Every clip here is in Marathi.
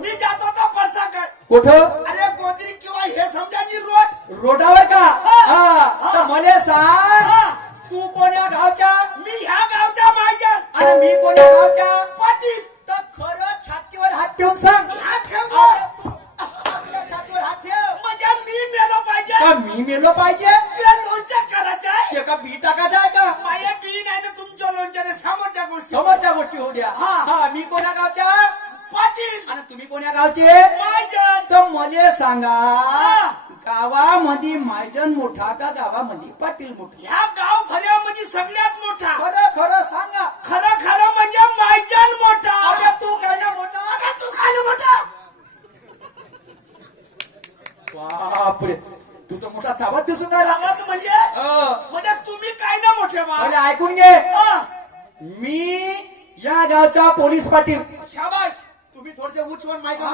मी जात होतो परसाकड. कुठं? अरे गोदरी किंवा हे समजा मी रोडावर का? तर मला सांग, तू कोण्या गावच्या? मी ह्या गावचा मायजन. आणि मी कोण्या गावच्या? पाटील. तर खरं छातीवर हात ठेवून सांग. हात ठेव. छातीवर हात ठेव. म्हणजे मी मेलो पाहिजे का मी मेलो पाहिजे? तुला लोणचं करायचं आहे. ते का बी टाकायचं आहे का? माझ्या बी नाही ना तुमच्या लोणच्याने समोरच्या गोष्टी. समोरच्या गोष्टी होऊ द्या. हा. मी कोण्या गावच्या? पाटील. आणि तुम्ही कोण्या गावचे? मायजन. तर मला सांगा, गावामध्ये मायजन मोठा का गावामध्ये पाटील मोठा? ह्या गाव भऱ्यामध्ये सगळ्यात मोठा. खरं खरं सांगा. खरं खरं म्हणजे मायजन मोठा. अरे तू काय ना मोठा? अरे तू काय ना मोठा? बापरे, तू तर मोठा ताबात दिसून राहिला. आवाज म्हणजे तुम्ही काय ना मोठे बा. अरे ऐकून घे, मी या गावचा पोलीस पाटील. शाबाश. तुम्ही थोडेसे उच्चवन माहिती.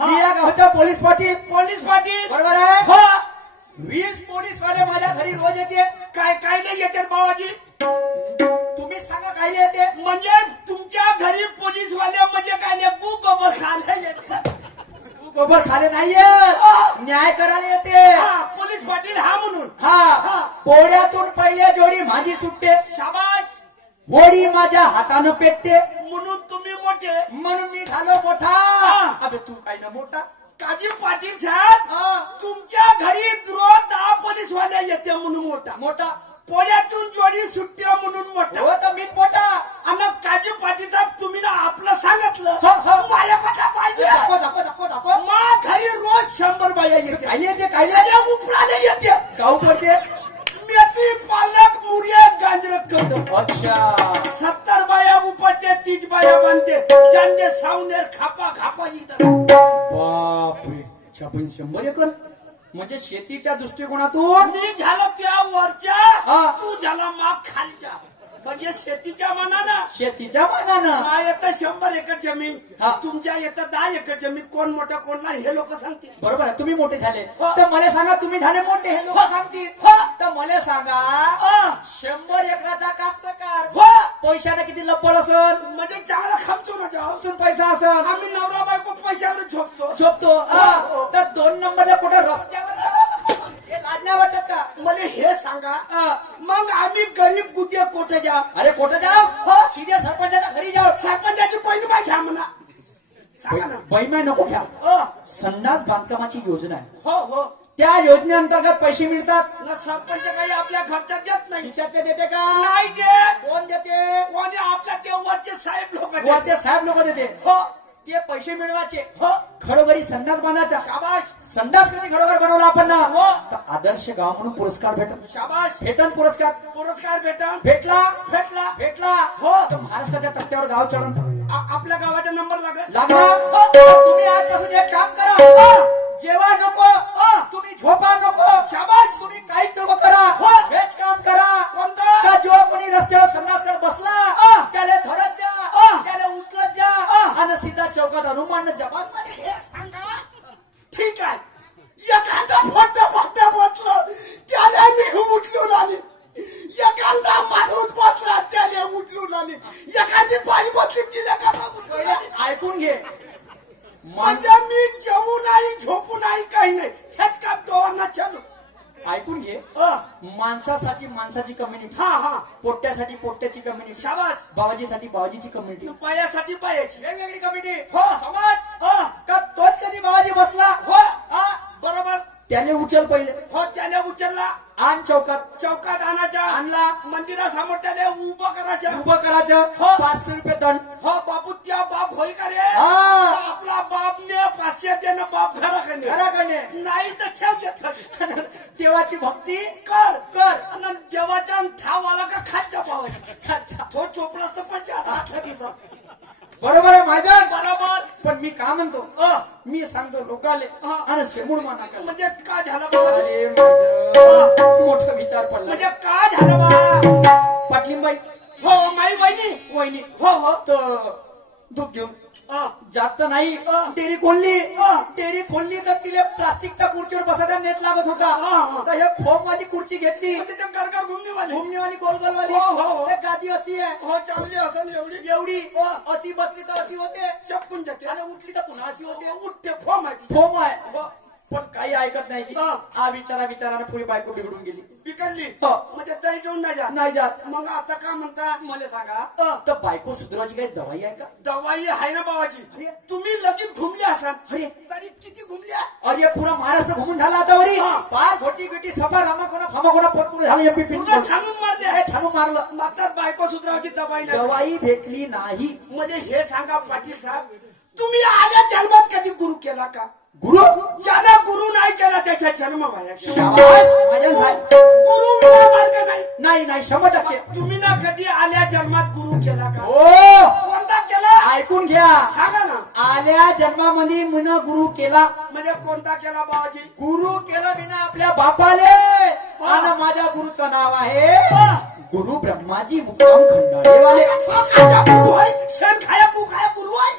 मी या गावचा पोलीस पाटील. पोलीस पाटील. बरोबर आहे. हो. 20 पोलीस वाले माझ्या घरी रोज येते. काय काय नाही येते बाबाजी? तुम्ही सांगा काय येते? म्हणजे तुमच्या घरी पोलीस वाले म्हणजे काय गु गोबर खायला येते? गोबर खाले नाहीये, न्याय करायला येते. पोलीस पाटील हा म्हणून. पोळ्यातून पहिले जोडी माझी सुटते. शाबाश. होडी माझ्या हातानं पेटते. म्हणून तुम्ही मोठे. म्हणून मी झालो मोठा. अबे तू काय ना मोठा? काजी पाटील साहेब, तुमच्या घरी रोज 10 पोलीस वाले येते म्हणून मोठा. मोठा. पोळ्यातून जोडी सुटते म्हणून मोठा. हो तर मीच मोठा. आणि काजी पाटील साहेब तुम्ही ना आपलं सांगितलं. माझ्या मोठा पाहिजे. दाखव. मग घरी रोज 100 बाया येते. काय येते? काय येते? उपराले येते. काऊ पडते? मेथी, पालक, मुर्या, गाजर करतो. अच्छा. 70 बाया उपटते, 30 बाया बांधते. चांदे सावनेर खापा खापा इथं. बापरे, 100 एकर म्हणजे शेतीच्या दृष्टिकोनातून मी झालो त्या वरच्या, तू झाला माग खालच्या. म्हणजे शेतीच्या मनानं. शेतीच्या मनानं. हा येतं 100 एकर जमीन. तुमच्या येतं 10 एकर जमीन. कोण मोठा कोण नाही हे लोक सांगतील. बरोबर आहे. तुम्ही मोठे झाले तर मला सांगा, तुम्ही झाले मोठे हे लोक सांगतील. तर मला सांगा, 100 एकराचा कास्तकार पैशाने किती लपड असल? म्हणजे चांगला खर्चो ना जाऊ पैसा असल. आम्ही नवरा बायको पैशावर झोपतो. तर 2 नंबरला कुठे रस्त्यावर हे लाजण्या वाटत का? मला हे सांगा, मग आम्ही गरीब गुटे कोठे जाऊ? अरे कोठे जाऊ? सीधे सरपंचाच्या घरी जाऊ. सरपंचाची पहिली बाई घ्या म्हणा. सांगा ना. बैमाय नको घ्या. संडास बांधकामाची योजना आहे. हो. त्या योजनेअंतर्गत पैसे मिळतात. सरपंच काही आपल्या खर्चात देत नाही. खिशातले देते का? नाही देत. कोण देते? कोणी आपल्या ते वरचे साहेब लोक. वरचे साहेब लोक देते. हो. ते पैसे मिळवायचे. खरोखरी संडास बांधायचा. शाबाश. संडास कधी खरोखर बनवला आपण ना, तर आदर्श गाव म्हणून पुरस्कार भेटल. शाबाश. भेटन पुरस्कार भेटला. हो. तर महाराष्ट्राच्या तख्त्यावर गाव चढून आपल्या गावाचा नंबर लागला. तुम्ही आजपासून एक काम करा. जेव्हा नको तुम्ही झोपा नको. शाबाश. तुम्ही काहीच नको करा. हेच काम करा. कोणतं? का जो कोणी रस्त्यावर संडास करत बसला त्याला धरत जा, त्याला उचलत जा आणि सीधा चौकात हनुमान जपात. हे सांगा. ठीक आहे. एखादा फोटो बसलं त्याला मी उचलून आली. एखादा माणूस बसला त्याला उचलून आली. एखादी बाई बसली तिला का ऐकून घे. म्हणजे मी जेवू नाही, झोपू नाही, काही नाही. हेच काम दोघांना चालू. ऐकून घे. माणसासाठी माणसाची कम्युनिटी. पोट्ट्यासाठी पोट्ट्याची कम्युनिटी. शाबास. बाबाजीसाठी बाबाजीची कम्युनिटी. पायासाठी पायाची वेगवेगळी कम्युनिटी. समाज. का तोच कधी बाबाजी बसला बरोबर त्याने उचल पहिले. त्याने उचलला. आण चौकात आणायचा. आणला. मंदिरासमोर त्याला उभं करायचं. 500 रुपये दंड. बापू त्या बाप होई का रे? आपला बापने 500 देणं बाप घराकडे नाही तर ठेव घेत. देवाची भक्ती कर आणि देवाचा ठाव आला का खालच्या पावाचा तो चोपडा तर पण बरोबर आहे मैदान. बरोबर. पण मी का म्हणतो, मी सांगतो लोकाले आणि शेमूड माना. म्हणजे का झालं? मोठा विचार पडला. म्हणजे का झालं बा? पाटलीबाई. हो. माई वहिनी. हो. तर दूध घेऊन जात नाही डेअरी खोलली तर तिला प्लास्टिकच्या खुर्चीवर बसायला नेट लागत होता तर हे फोम वाली खुर्ची घेतली घर घुमणीवाली गोलगोलवाली गादी अशी आहे हो चांगली असं एवढी अशी बसली तर अशी होते चपकून जाते आणि उठली तर पुन्हा अशी होते उठते फोम आहे पण काही ऐकत नाही हा विचाराने पुरी बायको बिघडून गेली बिघडली म्हणजे दही घेऊन नाही जात मग आता का म्हणता मला सांगा तर बायको सुधारायची काही दवाई आहे का दवाई आहे ना बाबाजी तुम्ही लगेच घुमले असाल अरे तरी किती घुमल्या अरे पुरा महाराष्ट्र घुमून झाला आता वरी पार घोटी सफा रामा कोणा पोटपुरे झाले पूर्ण छानून मारलं मात्र बायको सुधारायची दवाई भेटली नाही म्हणजे हे सांगा पाटील साहेब तुम्ही आल्या जन्मात कधी गुरु केला का गुरु ज्याला गुरु नाही केला त्याच्या जन्म वाया गुरु विना मार्ग नाही 100% तुम्ही ना कधी आल्या जन्मात गुरु केला का कोणता केला ऐकून घ्या सांगा ना आल्या जन्मामध्ये मन गुरु केला म्हणजे कोणता केला बाबाजी गुरु केला विना आपल्या बापाले आणि माझ्या गुरुचं नाव आहे गुरु ब्रह्माजी मुक्काम खंडाळेवाले गुरु आहे शेण खाया गुरु आहे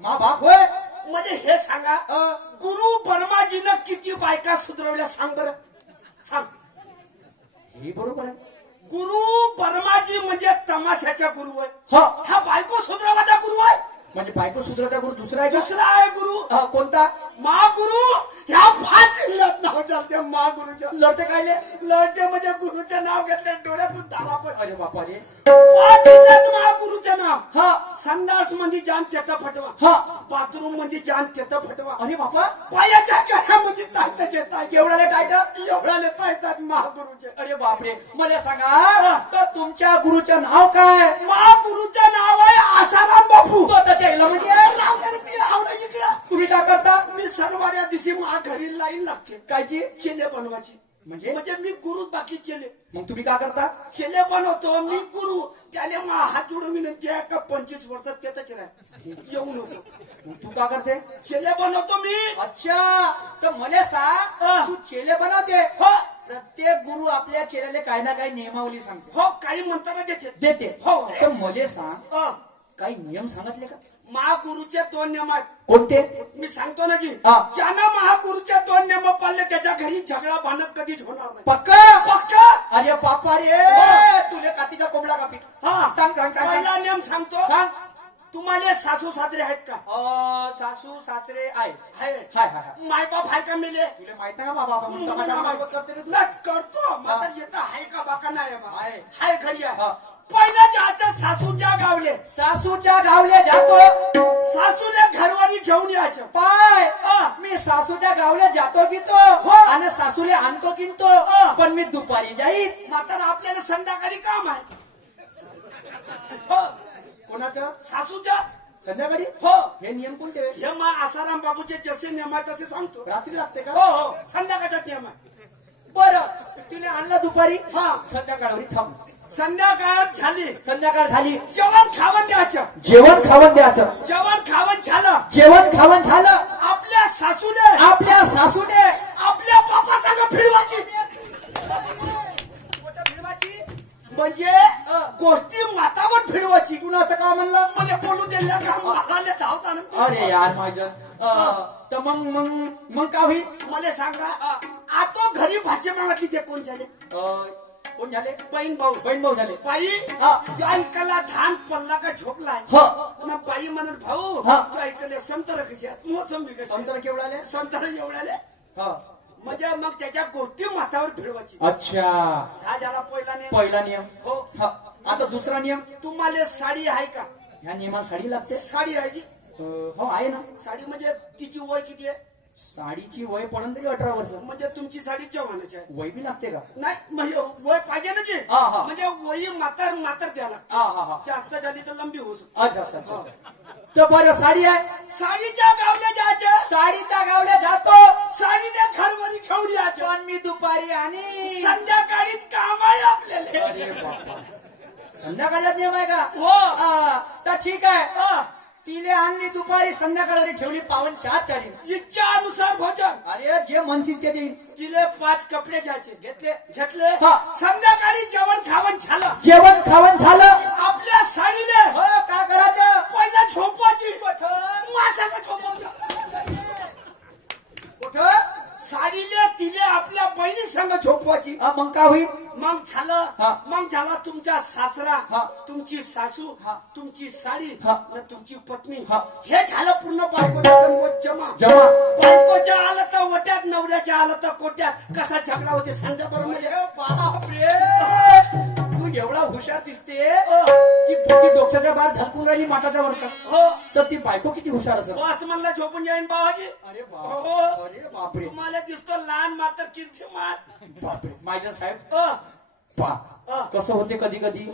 मा बाप होय म्हणजे हे सांगा गुरु ब्रह्माजीनं किती बायका सुधरवल्या सांग बरं सांग हे बरोबर आहे गुरु ब्रह्माजी म्हणजे तमाशाच्या गुरु आहे हा बायको सुधरवाचा गुरु आहे म्हणजे बायको सुधरवता गुरु दुसरा आहे गुरु कोणता महागुरु ह्या 5 जिल्ह्यात नाव चालते महागुरुच्या लढते कायले लढते म्हणजे गुरुचं नाव घेतलं डोळ्यातून धारा पण अरे बापा रे 5 जिल्ह्यात महागुरुचं नाव संडास मध्ये जाण त्याचा फटवा बाथरूम मध्ये जाण त्याचा फटवा अरे बापा पायाच्या घरामध्ये तायताच येतात एवढ्याला टायट एवढ्याला तायतात महागुरुचे अरे बापरे मला सांगा तर तुमच्या गुरुचं नाव काय महागुरुचं नाव आहे आसाराम बापू तो त्याच्या इलामध्ये इकडं तुम्ही काय करता मी सर्वाऱ्या दिवशी मा घरी लाईन लागते कायची चेले बनवायची म्हणजे मी गुरु बाकी चेले मग तुम्ही काय करता चेले बनवतो मी गुरु त्याला मा हात जोडून विनंती आहे का 25 वर्षात त्याच राह येऊ नको मग तू काय करते चेले बनवतो मी अच्छा तर मला सांग तू चेले बनवते प्रत्येक गुरु आपल्या चेल्याला काही ना काही नियमावली सांगते हो काही म्हणताना देते हो तर मला सांग काही नियम सांगितले का महागुरुचे 2 नियम आहेत कोणते मी सांगतो ना जी ज्यानं महागुरुचे 2 नियम पाळले त्याच्या घरी झगडा भांडण कधीच होणार नाही पक्का अरे बापा रे तुले कातीचा कोंबडा कापी सांग पहिला नियम सांगतो सांग तुम्हाला सासू सासरे आहेत का सासू सासरे आहे मायबाप आहे का मेले तुला माहित नाही का बाबा करतो मात्र येतं आहे का बाका नाही आहे घरी आहे पहिला जायचं सासूच्या गावले जातो सासूला घरवारी घेऊन यायचं पाय मी सासूच्या गावले जातो गितो आणि सासूले आणतो किंतो पण मी दुपारी जाईन मात्र आपल्याला संध्याकाळी काम आहे कोणाचं सासूच्या संध्याकाळी हे नियम कोणते हे मा आसाराम बाबूचे जसे नियम आहे तसे सांगतो रात्री लागते का हो संध्याकाळचा नियम आहे बरं तिने आणला दुपारी संध्याकाळवरी थांब संध्याकाळ झाली जेवण खावण द्यायचं जेवण खावण झालं आपल्या सासूने आपल्या बापा सांग फिरवायची म्हणजे गोष्टी मातावर फिरवायची कुणाचं का म्हणलं मला बोलू दिल्या का मला धावताना अरे यार माझं तर मग का होईल मला सांगा आता घरी भाषा मागितली ते कोण झाले कोण झाले बहीण भाऊ झाले बाई ऐकायला धान पडला का झोपलाय बाई म्हणत भाऊ तू ऐकले संतर कशी आहेत मोसंबी कशी संतर केवढाले संतर एवढाले म्हणजे मग त्याच्या गोष्टी माथावर फिरवायची अच्छा हा झाला पहिला नियम हो आता दुसरा नियम तुम्हाला साडी आहे का ह्या नियमाला साडी लागते साडी आहे जी हो आहे ना साडी म्हणजे तिची वय किती आहे साडीची वय पडून तरी 18 वर्ष म्हणजे तुमची साडी जवानाची आहे वय बी लागते का नाही म्हणजे वय पाहिजे ना जी म्हणजे वयी मातर द्यायला जास्त झाली तर लंबी होऊ शकते अच्छा तर बरं साडी आहे साडीच्या गावल्या जायचं साडीच्या गावल्या जातो साडीने घरवरी घेऊन यायचं पण मी दुपारी आणि संध्याकाळीच काम आहे आपल्याला अरे बापा संध्याकाळचा नियम आहे का हो तर ठीक आहे तिले आणली दुपारी संध्याकाळी ठेवली पावन 4 चारी इच्छा अनुसार भोजन अरे जे म्हणशील ते देईन तिले 5 कपडे घ्यायचे घेतले संध्याकाळी जेवण खावण झालं आपल्या साडीने काय करायचं पहिला झोपवायची माझ्या झोपवतो कुठं साडीले तिले आपल्या बहिणी संग झोपवायची मग का होईल मग झाला तुमचा सासरा तुमची सासू तुमची साडी तुमची पत्नी हे झालं पूर्ण बायकोचा जमा बायकोच्या आलं तर ओट्यात नवऱ्याच्या आलं तर कोट्यात कसा झगडा होते सांगा बरं म्हणजे बापरे तू एवढा हुशार दिसते ती बुद्धी डोक्याच्या बाहेर झलकून राहिली माठाच्या वरती हो तर ती बायको किती हुशार असेल बस म्हणला झोपून जाईन बाबाजी अरे अरे बापरे तुम्हाला दिसतो लहान मात्र कीर्तिमान बापरे माझ्या साहेब हो कसं होते कधी कधी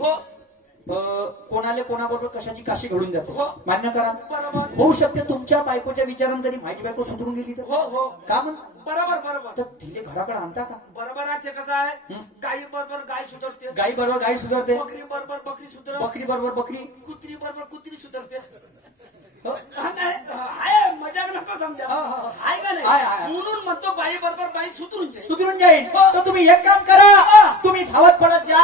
कोणाला कोणाबरोबर कशाची काशी घडून जाते मान्य करा बरोबर होऊ शकते तुमच्या बायकोच्या विचारानं कधी माझी बायको सुधरून गेली तर हो का म्हण बरोबर तर तिने घराकडे आणता का बरोबर आहे ते कसं आहे गाई बरोबर गाय सुधारते गाई बरोबर गाई सुधारते बकरी बरोबर बकरी सुधारते बकरी बरोबर बकरी कुत्री बरोबर कुत्री सुधारते हाय मजाक नको समजा हाय का नाही म्हणून म्हणतो बाई बरोबर बाई सुधरून जाईल तर तुम्ही एक काम करा तुम्ही धावत पडत जा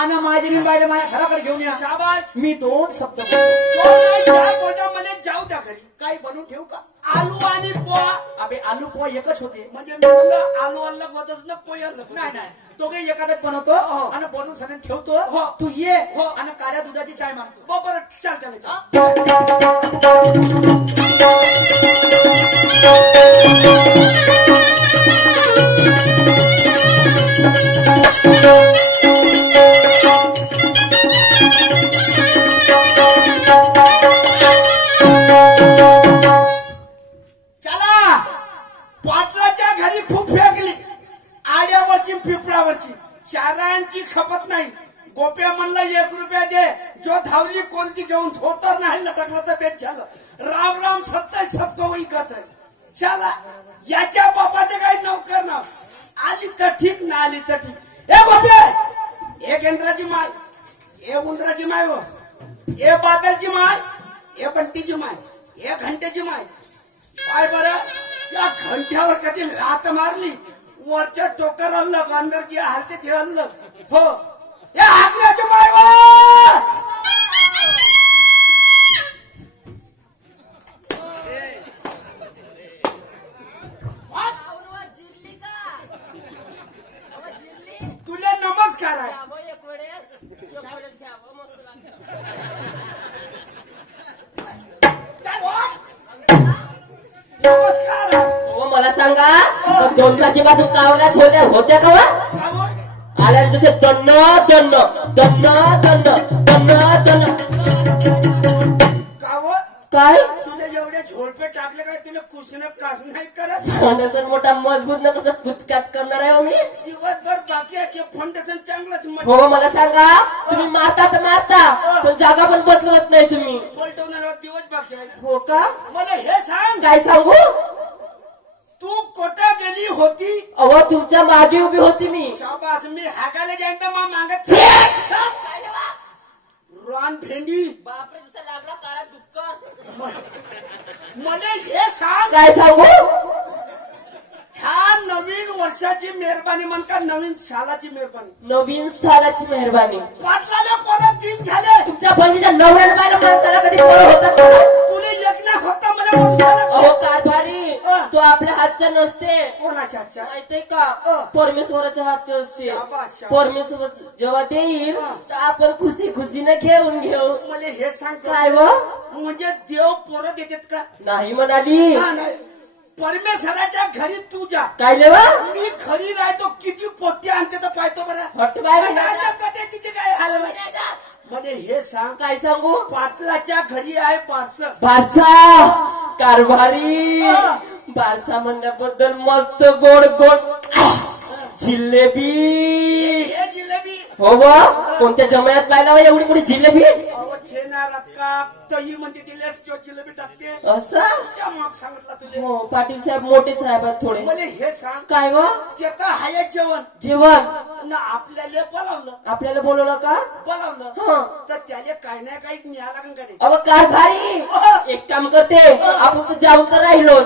आणि माझी बाईला माझ्या घराकडे घेऊन या शाबाश मी 2 शब्द चार बोटामध्ये जाऊ द्या घरी काही बनवून ठेवू का आलू आणि पोहा अबे आलू पोहा एकच होते म्हणजे मी म्हणलं आलू अलग होतच ना पोहे अलग नाही दोघे एखाद्यात बनवतो आणि बनवून सगळ्यांना ठेवतो तू ये आणि काळ्या दुधाची चाय मागतो बरं चालते चला पाटलाच्या घरी खूप फेकली आड्यावरची पिपळावरची चारांची खपत नाही गोप्या म्हणला 1 रुपया दे जो धावली कोणती घेऊन धोतर नाही लटकलं तर बेच झालं राम राम सत्ताय सबको वही कथ आहे चला याच्या बापाचे काही नौकर ना आली तर ठीक ना आली तर ठीक ए गोप्या एक गेंडराची माय ए उंदराची माय व ए बादलची माय ए बंटीची माय ए घंटेची माय काय बरं त्या घंट्यावर कधी लात मारली वरच्या टोकर हल्लक अंदरची हालते ते हल्लक हो या हागऱ्याच्या मायवर तुला नमस्कार आहे नमस्कार हो मला सांगा 2 तारखेपासून कावल्या छोल्या होत्या का आल्या जसे दन्न दन्न दन्न दन्न दन्न दन्न काय तुला एवढे झोडपे टाकले काय तुला कुसणं कास नाही करत मोठा मजबूत न कसं कुचकाच करणार आहे मी दिवसभर बाकी आहे फाउंडेशन चांगलंच हो मला सांगा तुम्ही मारता तर मारता पण जागा पण बदलवत नाही तुम्ही पलटवणार दिवस बाकी आहे हो का मला हे सांग काय सांगू तू कोटा गेली होती अहो तुमच्या मागे उभी होती मी शाबास मी हाकायला जाईन तर मग मागत रॉन भेंडी बापरे जसा लागला काळा डुक्कर मला हे सांग काय सांगू ह्या नवीन वर्षाची मेहरबानी म्हणतात नवीन सालाची मेहरबानी नवीन सालाची मेहरबानी पाटलाला परत 3 झाले तुमच्या बहिणीच्या नवऱ्याला पाहिलं माणसाला कधी बरं होतात तुला एक ना होता मला अहो कारभारी तो आपल्या हातच्या नसते कोणाच्या हातच्या माहितीये का परमेश्वराच्या हातच्या असते शाबास. परमेश्वर जेव्हा देईल तर आपण खुशी खुशीने घेऊन घेऊ मला हे सांग काय व म्हणजे देव पोरं देतात का नाही म्हणाली नाही परमेश्वराच्या घरी तू जा काय लेवा मी खरी राहतो किती पोट्टे आणते तर पाहतो बरं हट्ट बाय कट्याची काय हाल मला हे सांग काय सांगू पाटलाच्या घरी आहे बारसं बारसा कारभारी बारसा म्हणण्याबद्दल मस्त गोड गोड जिलेबी हे जिलेबी हो बा कोणत्या जमयात पाहिला एवढी मोठी जिलेबी घेणार का तही म्हणजे दिले जिलेबी टाकते असं माप सांगितला तुझे हो पाटील साहेब मोठे साहेब आहेत थोडे मला हे सांग काय व त्याचं हाय जेवण जेवण ना आपल्याला बोलावलं आपल्याला बोलवलं का बोलावलं तर त्याला काही ना काही न्याय लागेल का रे अहो कारभारी एक काम करते आपण तर जाऊन तर राहिलो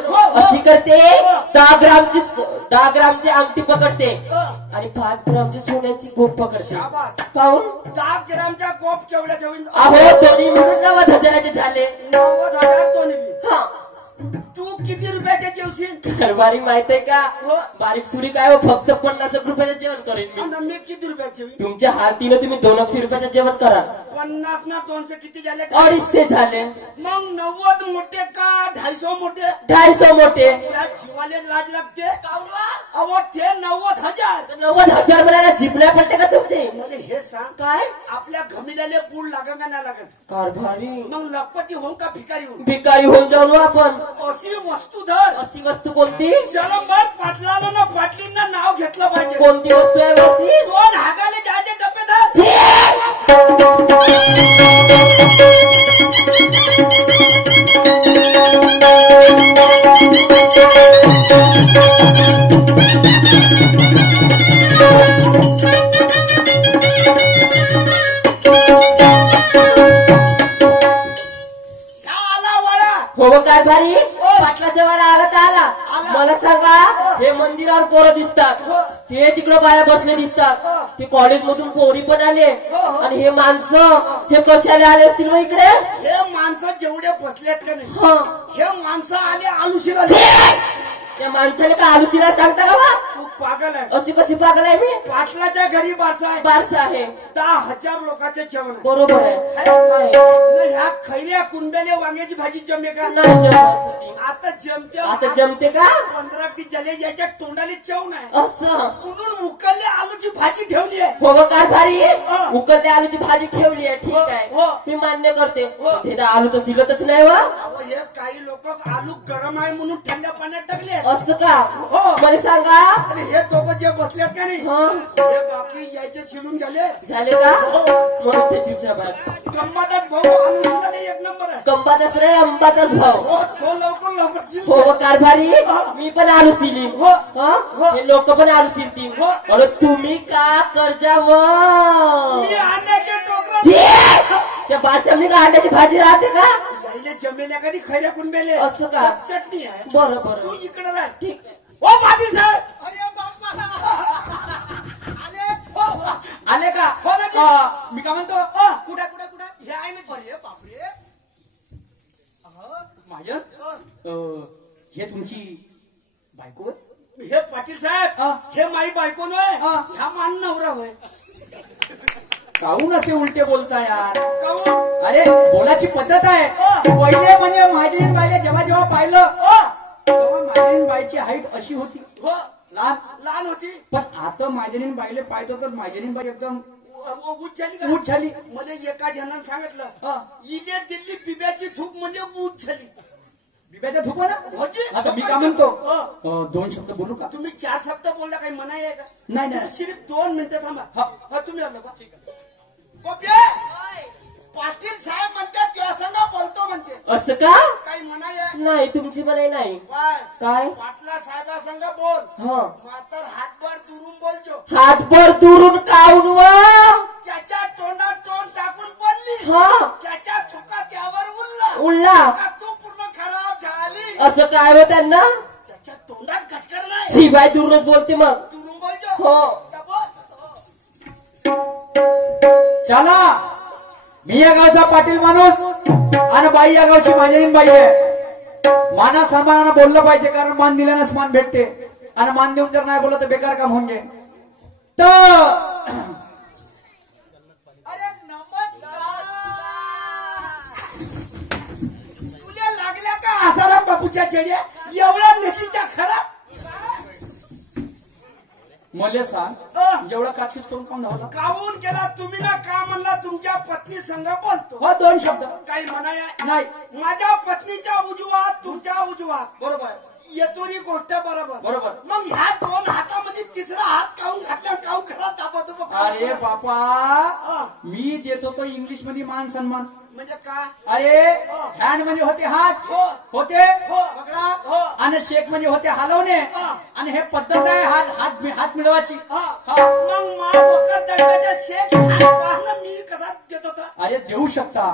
अशी करते 10 ग्रामची अंगठी पकडते आणि 5 ग्रामची सोन्याची गोप पकडते शाबास. काऊन 10 ग्रामच्या गोप केवढ्याच्या होईल? अहो दोन्ही मिळून 90,000 झाले. 90,000 दोन्ही बी. हा तू किती रुपयाच्या जेवशील? कारभारी माहित आहे का? बारीक सुरी काय हो, फक्त 50 रुपयाचं जेवण करेन मी. आणि मी किती रुपयाची होईल? तुमच्या हातीनं तुम्ही 200 रुपयाचं जेवण करा. 50 ना 200 किती झाले? 250 झाले. मग 90 मोठे का 250 मोठे? 250 मोठे. या जीवाले लाज लागते. अहो ते 90,000. 90,000 म्हणायला जिपल्या पडते का तुमचे? मला हे सांग, काय आपल्या घमिल्याले गुळ लागन का नाही लागत? कारभारी मग लखपती होऊन का भिकारी होऊन? भिकारी होऊन जाऊन आपण. अशी वस्तू धर. अशी वस्तू कोणती? चला मग पाटलानं ना पाटलींना नाव घेतलं पाहिजे. कोणती वस्तू आहे अशी? 2 हाताले जायचे डबे धर. हो कारभारी पाटलाच्या वाडा आला तर आला. मला सांगा, हे मंदिरावर पोरं दिसतात, ते तिकडं बाया बसले दिसतात, ते कॉलेज मधून पोरी पण आले, आणि हे माणसं हे कशाला आले असतील मग इकडे? हे माणसं जेवढे बसलेत का नाही, हा हे माणसं आले आलुशीला. त्या माणसाने का आलुसीला सांगता का बा? तू पागल आहे. अशी कशी पागल आहे मी? पाटलाच्या घरी बारसा आहे. बारसा आहे. 10,000 लोकांचे जेवण आहे. बरोबर आहे. नाही, ह्या खैऱ्या कुंब्याले वांग्याची भाजी जमे का? नाही जमत. आता जमते. आता जमते का? 15 दिवस झाले, याच्या तोंडाले चव नाही. असं म्हणून उकलले आलूची भाजी ठेवली आहे. हो कारभारी, उकळत्या आलूची भाजी ठेवली आहे. ठीक आहे, मी मान्य करते. ते तर आलू तर शिलतच नाही वा. हे काही लोक आलू गरम आहे म्हणून थंड पाण्यात टाकले. असं का? मला सांगा. आणि हे दोघं जे बसलेत का नाही, हे बाकी यायचे शिलून झाले. झाले का? म्हणून ते चुपचाप आहे. कंबातात भाऊ आलू सुद्धा नाही, 1 नंबर आहे. कंबातच रे, अंबातच भाव. तो लवकर लवकर शिल. हो कारभारी, मी पण आलू सिलीन. हे लोक पण आलू सिलतील. अरे तुम्ही का कर्जावर? मी अंड्याचे टोकरा. त्या बादशाहनी का अंड्याची भाजी राहते का? यायले जमेल्या कधी खैऱ्या कुंब्याले. असं का? चटणी आहे. बरं बरं, तू इकडे राह. ठीक आहे. ओ पाटील साहेब आले का? हो ना जी. मी का म्हणतो, कुठे कुठे कुठे हे आहे ना बरे बापरे. माझ्या हे तुमची बायको? हे पाटील साहेब, हे माई बायको नव्हे, ह्या मान नवरा होय. काहून असे उलटे बोलता यार? काहून? अरे बोलाची पद्धत आहे. पहिले म्हणजे मायदेरीन बाईला जेव्हा जेव्हा पाहिलं तेव्हा मायदेरीन बाईची हाईट अशी होती, लहान लहान होती. पण आता मायदेरीन बाईले पाहतो तर मायदेरीन बाई एकदम उठ झाली का? ऊट झाली. मला एका जणानं सांगितलं, इले दिल्ली बिब्याची थूक म्हणजे ऊट झाली. बिब्याच्या धुपानं? होती. आता मी का म्हणतो, 2 शब्द बोलू का? तुम्ही 4 शब्द बोलला, काही मनाई आहे का? नाही नाही. सिर्फ 2 मिनिटं थांबा. तुम्ही आलो का? गोप्या, पाटील साहेब म्हणतात त्या संग बोलतो म्हणते. असं का? काही मनाई आहे? नाही, तुमची म्हणाई नाही. काय? पाटला साहेबा संग बोल, हा मात्र हातभर दुरून बोलतो. हातभर दुरून काऊन वा? त्याच्या तोंडात तोंड टाकून बोलली, हा त्याच्या चुका त्यावर उरला. उडला. का तू पूर्ण खराब झाली. असं काय हो त्यांना? त्याच्या तोंडात कचकर नाही, शिवाय दुरून बोलते मग. दुरून बोलतो. हो. चला, मी या गावचा पाटील माणूस आणि बाई या गावची मायदेरीन बाई आहे. माना सन्मानानं बोललं पाहिजे, कारण मान दिल्यानंच मान भेटते, आणि मान देऊन जर नाही बोललं तर बेकार काम होऊन जाईल. तर अरे नमस्कार. तुला लागल्या का आसाराम बापूच्या चेड्या एवढा नदीच्या खराब? मले सांग, जेवढा काटशीट करून काम धावला? काहून केला तुम्ही ना? का म्हणला तुमच्या पत्नी संग बोलतो? हो, 2 शब्द. काही म्हणाय नाही. माझ्या पत्नीच्या उजवात तुमच्या उजवात बरोबर येतोरी गोष्ट बरोबर. बरोबर. मग ह्या 2 हातामध्ये तिसरा हात काहून घातल्या, काहून खरा दाबतो? अरे बापा, मी देत होतो इंग्लिश मध्ये मान सन्मान. म्हणजे काय? अरे हँड म्हणजे होते हात, होते पकडा, आणि शेक म्हणजे होते हलवणे, आणि हे पद्धत आहे हात मिळवायची. मग मा वखर दडव्याच्या शेक हात पाहणं मी कसा देत होता? अरे देऊ शकता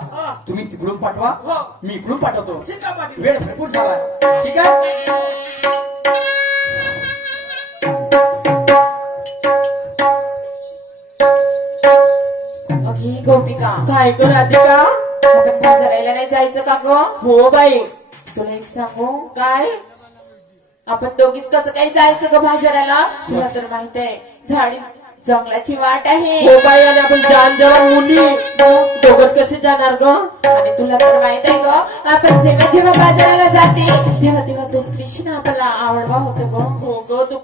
तुम्ही, तिकडून पाठवा, मी इकडून पाठवतो. ठीक आहे पाटील. वेळ भरपूर झाला. ठीक आहे. काय कर राधिका आपण बाजारायला नाही जायचं का ग? हो बाई तुला एक सांगू, काय आपण दोघीच कसं काही जायचं ग बाजाराला? तुला तर माहित आहे झाडी जंगलाची वाट आहे. हो बाई आणि आपण जान जवान मुली दोघच कसे जाणार ग? आणि तुला तर माहित आहे ग, आपण जेव्हा जेव्हा बाजाराला जाते तेव्हा तेव्हा दोन दिवशी ना आपल्याला आवडवा होतो ग. हो ग तू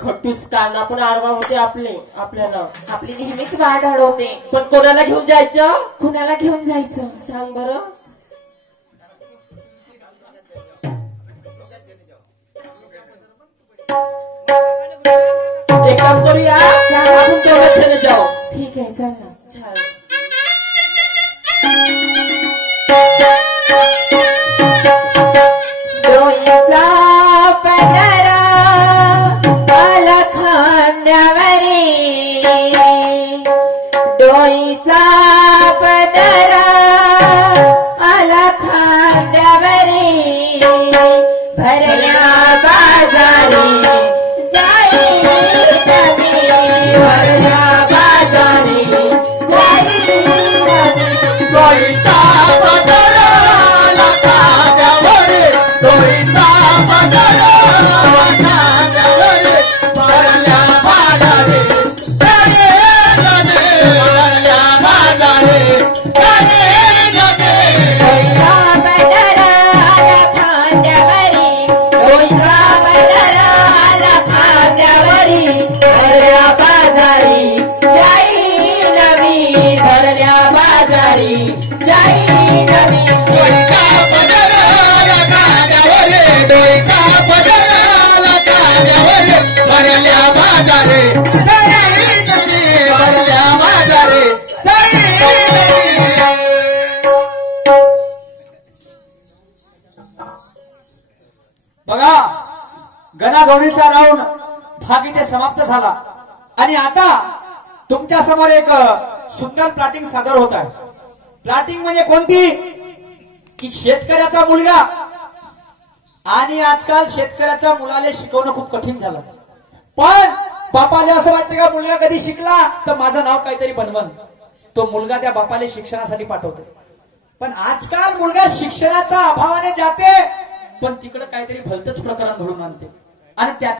खट्टूस काना पण आडवा होते आपल्याला आपली नेहमीच वाट अडवते. पण कोणाला घेऊन जायचं? कुणाला घेऊन जायचं सांग बरं. एक काम करूया आपण दोघं जाऊ. ठीक आहे, चल ना. छान. डोईचा पदरा आला खांद्यावरी, डोईचा पदरा आला खांद्यावरी, भरल्या बाजारी भरल्या बाजारी बघा, गणागौरीचा राऊंड भाग इथे समाप्त झाला आणि आता तुमच्या समोर एक सुंदर प्लॉटिंग सादर होत आहे. प्लॉटिंग म्हणजे कोणती की शेतकऱ्याचा मुलगा, आणि आजकाल शेतकऱ्याच्या मुलाला शिकवणं खूप कठीण झालं. पण बापाला असं वाटतं का मुलगा कधी शिकला तर माझं नाव काहीतरी बनवण, तो मुलगा त्या बापाला शिक्षणासाठी पाठवतो. पण आजकाल मुलगा शिक्षणाच्या अभावाने जाते पण तिकडे काहीतरी भलतच प्रकरण घडून आणते आणि त्या